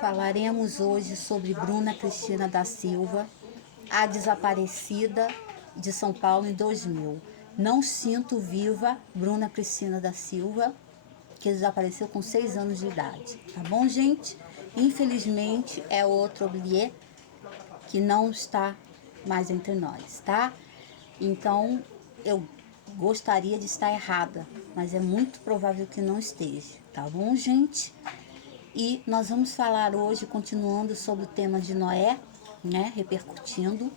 Falaremos hoje sobre Bruna Cristina da Silva, a desaparecida de São Paulo em 2000. Não sinto viva Bruna Cristina da Silva, que desapareceu com 6 anos de idade. Tá bom, gente? Infelizmente é outro oublié que não está mais entre nós, tá? Então, eu gostaria de estar errada, mas é muito provável que não esteja, tá bom, gente? E nós vamos falar hoje, continuando sobre o tema de Noé, né, repercutindo,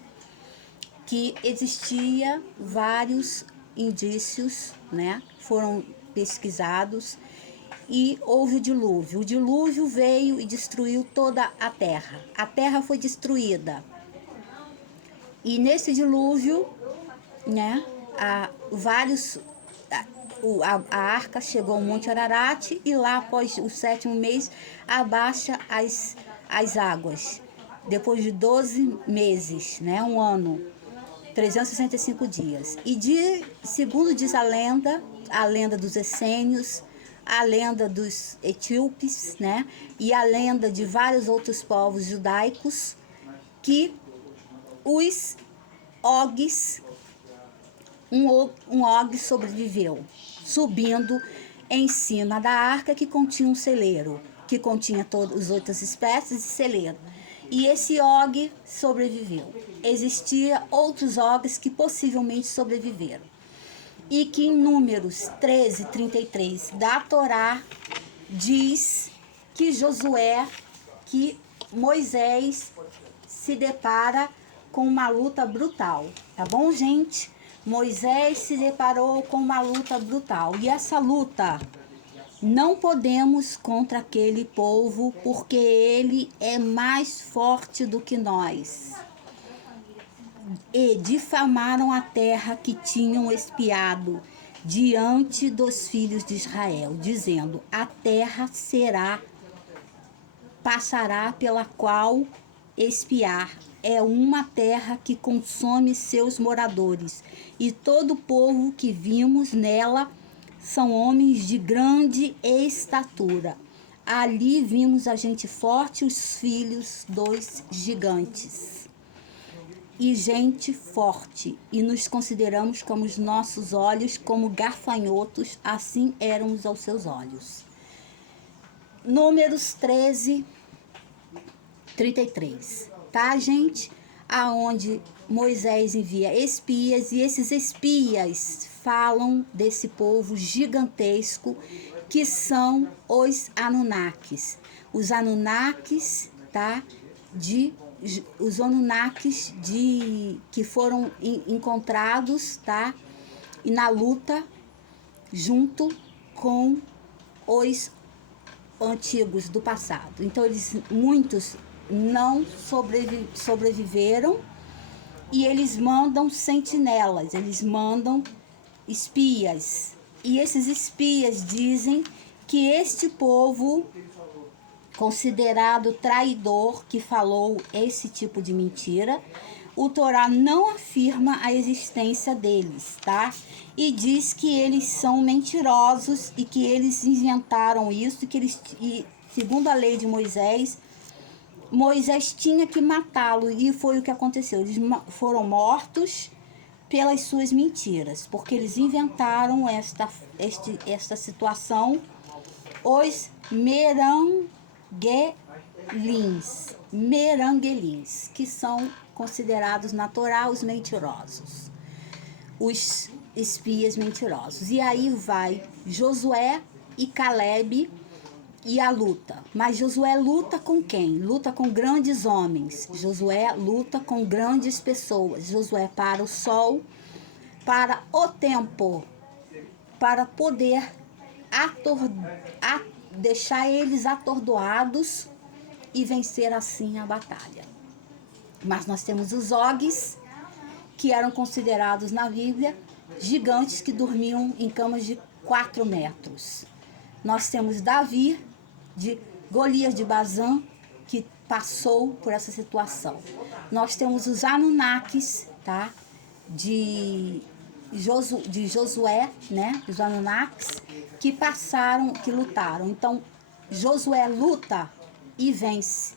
que existia vários indícios, né, foram pesquisados e houve o dilúvio. O dilúvio veio e destruiu toda a terra. A terra foi destruída. E nesse dilúvio, né, a arca chegou ao Monte Ararat e lá, após o 7º mês, abaixa as águas. Depois de 12 meses, né, um ano, 365 dias. E segundo diz a lenda dos essênios, a lenda dos etíopes, né, e a lenda de vários outros povos judaicos, que os Ogs, um Og sobreviveu, subindo em cima da arca que continha um celeiro, que continha todas as outras espécies de celeiro. E esse Og sobreviveu. Existiam outros Ogs que possivelmente sobreviveram. E que em Números 13:33 da Torá diz que que Moisés se depara com uma luta brutal, tá bom, gente? Moisés se deparou com uma luta brutal. E essa luta, não podemos contra aquele povo, porque ele é mais forte do que nós. E difamaram a terra que tinham espiado diante dos filhos de Israel, dizendo: a terra passará pela qual espiar. É uma terra que consome seus moradores, e todo o povo que vimos nela são homens de grande estatura. Ali vimos a gente forte, os filhos dos gigantes. E gente forte, e nos consideramos como os nossos olhos, como gafanhotos, assim éramos aos seus olhos. Números 13:33. Tá, gente? Aonde Moisés envia espias, e esses espias falam desse povo gigantesco que são os Anunnakis. Os Anunnakis, tá? Os Anunnakis que foram encontrados, tá? E na luta junto com os antigos do passado. Então muitos não sobreviveram, e eles mandam sentinelas, eles mandam espias. E esses espias dizem que este povo, considerado traidor, que falou esse tipo de mentira, o Torá não afirma a existência deles, tá? E diz que eles são mentirosos e que eles inventaram isso, e segundo a lei de Moisés tinha que matá-lo, e foi o que aconteceu. Eles foram mortos pelas suas mentiras, porque eles inventaram esta situação. Os meranguelins, que são considerados na Torá os mentirosos, os espias mentirosos. E aí vai Josué e Caleb e a luta. Mas Josué luta com quem? Luta com grandes homens. Josué luta com grandes pessoas. Josué para o sol, para o tempo, para poder deixar eles atordoados e vencer assim a batalha. Mas nós temos os Ogs, que eram considerados na Bíblia gigantes que dormiam em camas de 4 metros. Nós temos Davi, de Golias de Bazã, que passou por essa situação. Nós temos os Anunnakis, tá? De Josué, né? Os Anunnakis, que lutaram. Então, Josué luta e vence.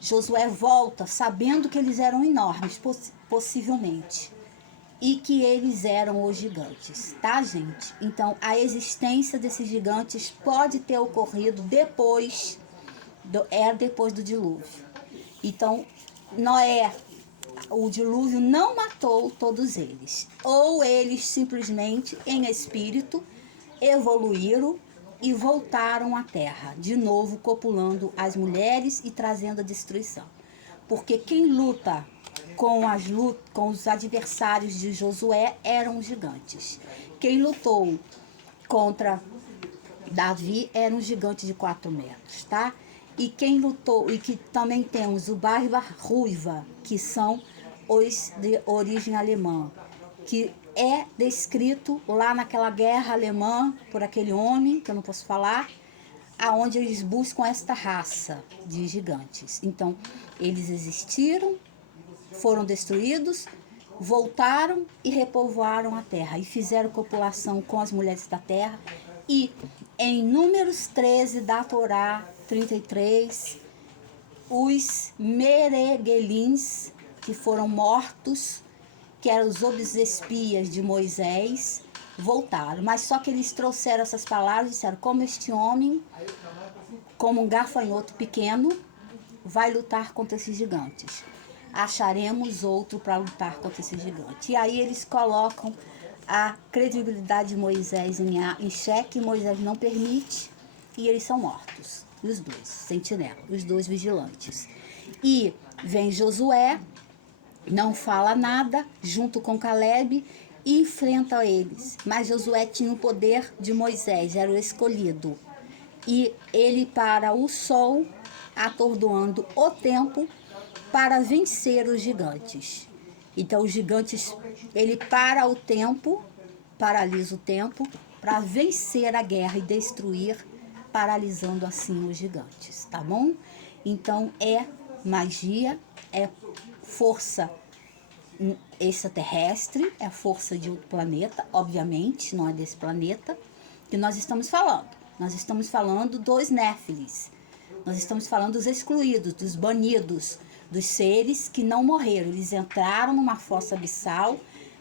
Josué volta sabendo que eles eram enormes, possivelmente, e que eles eram os gigantes, tá, gente? Então, a existência desses gigantes pode ter ocorrido depois do dilúvio. Então, Noé, o dilúvio não matou todos eles, ou eles simplesmente, em espírito, evoluíram e voltaram à terra, de novo copulando as mulheres e trazendo a destruição. Porque quem luta com os adversários de Josué eram os gigantes. Quem lutou contra Davi era um gigante de 4 metros, tá? E quem lutou, e que também temos o Barba Ruiva, que são os de origem alemã, que é descrito lá naquela guerra alemã por aquele homem, que eu não posso falar, aonde eles buscam esta raça de gigantes. Então, eles existiram, foram destruídos, voltaram e repovoaram a terra e fizeram copulação com as mulheres da terra. E em Números 13 da Torá 33, os Meregelins, que foram mortos, que eram os espias de Moisés, voltaram. Mas só que eles trouxeram essas palavras e disseram: como este homem, como um gafanhoto pequeno, vai lutar contra esses gigantes. Acharemos outro para lutar contra esse gigante. E aí eles colocam a credibilidade de Moisés em xeque. Moisés não permite e eles são mortos. Os dois sentinelas, os dois vigilantes. E vem Josué, não fala nada, junto com Caleb, e enfrenta eles. Mas Josué tinha o poder de Moisés, era o escolhido. E ele para o sol, atordoando o tempo, para vencer os gigantes. Então os gigantes, ele para o tempo, paralisa o tempo, para vencer a guerra e destruir, paralisando assim os gigantes, tá bom? Então é magia, é força extraterrestre, é força de outro planeta, obviamente, não é desse planeta que nós estamos falando. Nós estamos falando dos Néfilis, nós estamos falando dos excluídos, dos banidos, dos seres que não morreram. Eles entraram numa fossa abissal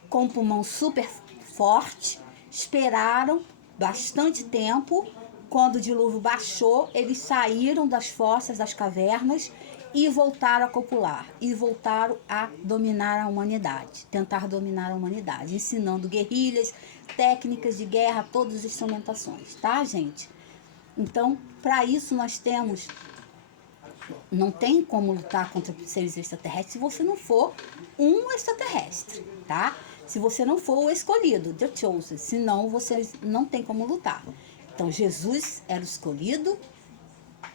com um pulmão super forte, esperaram bastante tempo. Quando o dilúvio baixou, eles saíram das fossas, das cavernas e voltaram a copular. E voltaram a dominar a humanidade, tentar dominar a humanidade, ensinando guerrilhas, técnicas de guerra, todas as instrumentações, tá, gente? Então, para isso nós temos... Não tem como lutar contra seres extraterrestres se você não for um extraterrestre, tá? Se você não for o escolhido, the chosen, senão você não tem como lutar. Então, Jesus era o escolhido,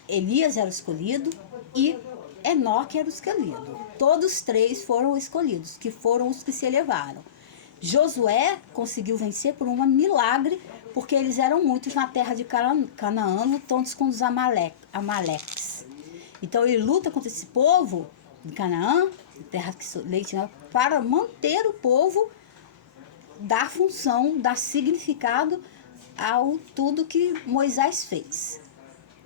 Elias era o escolhido e Enoque era o escolhido. Todos três foram escolhidos, que foram os que se elevaram. Josué conseguiu vencer por um milagre, porque eles eram muitos na terra de Canaã, lutando com os Amaleques. Então ele luta contra esse povo de Canaã, terra que leite, para manter o povo, dar função, dar significado ao tudo que Moisés fez,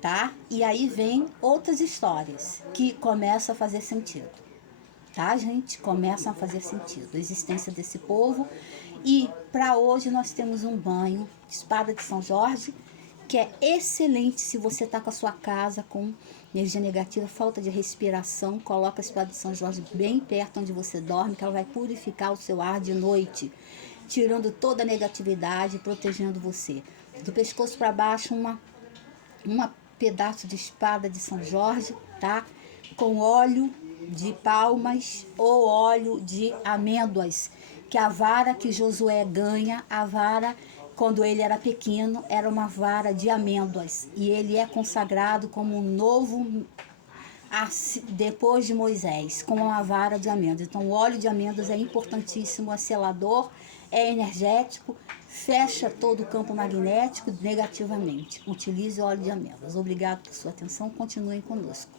tá? E aí vem outras histórias que começam a fazer sentido, tá, gente? Começam a fazer sentido a existência desse povo. E para hoje nós temos um banho de espada de São Jorge, que é excelente se você está com a sua casa com energia negativa, falta de respiração. Coloca a espada de São Jorge bem perto onde você dorme, que ela vai purificar o seu ar de noite, tirando toda a negatividade, protegendo você. Do pescoço para baixo, uma pedaço de espada de São Jorge, tá? Com óleo de palmas ou óleo de amêndoas, que a vara que Josué ganha, a vara, quando ele era pequeno, era uma vara de amêndoas. E ele é consagrado como um novo, depois de Moisés, com uma vara de amêndoas. Então, o óleo de amêndoas é importantíssimo, é selador, é energético, fecha todo o campo magnético negativamente. Utilize o óleo de amêndoas. Obrigado por sua atenção, continuem conosco.